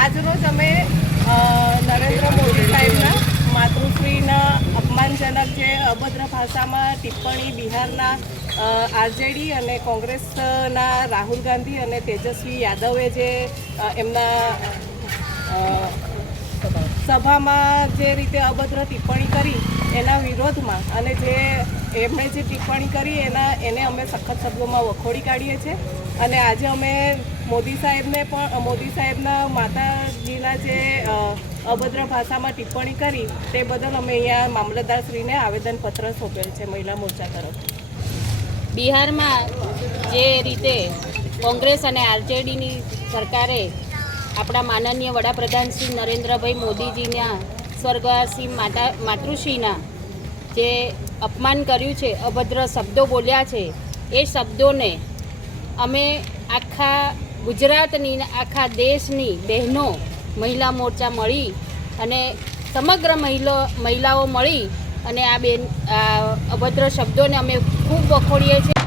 આજરોજ અમે નરેન્દ્ર મોદી સાહેબના માતૃશ્રીના અપમાનજનક જે અભદ્ર ભાષામાં ટિપ્પણી બિહારના આરજેડી અને કોંગ્રેસના રાહુલ ગાંધી અને તેજસ્વી યાદવે જે એમના સભામાં જે રીતે અભદ્ર ટિપ્પણી કરી, એના વિરોધમાં અને જે એમણે જે ટિપ્પણી કરી, એના, એને અમે સખત શબ્દોમાં વખોડી કાઢીએ છીએ. અને આજે અમે મોદી સાહેબને પણ મોદી સાહેબના માતાજીના જે અભદ્ર ભાષામાં ટિપ્પણી કરી, તે બદલ અમે અહીંયા મામલતદારશ્રીને આવેદનપત્ર સોંપેલ છે મહિલા મોરચા તરફ બિહારમાં જે રીતે કોંગ્રેસ અને આરજેડીની સરકારે આપણા માનનીય વડાપ્રધાન શ્રી નરેન્દ્રભાઈ મોદીજીના સ્વર્ગવાસી માતા, માતૃશ્રીના જે અપમાન કર્યું છે, અભદ્ર શબ્દો બોલ્યા છે, એ શબ્દોને અમે આખા ગુજરાતની આખા દેશની બહેનો મહિલા મોરચા મળી અને સમગ્ર મહિલા મહિલાઓ મળી અને આ બેન આ અભદ્ર શબ્દોને અમે ખૂબ વખોડીએ છીએ.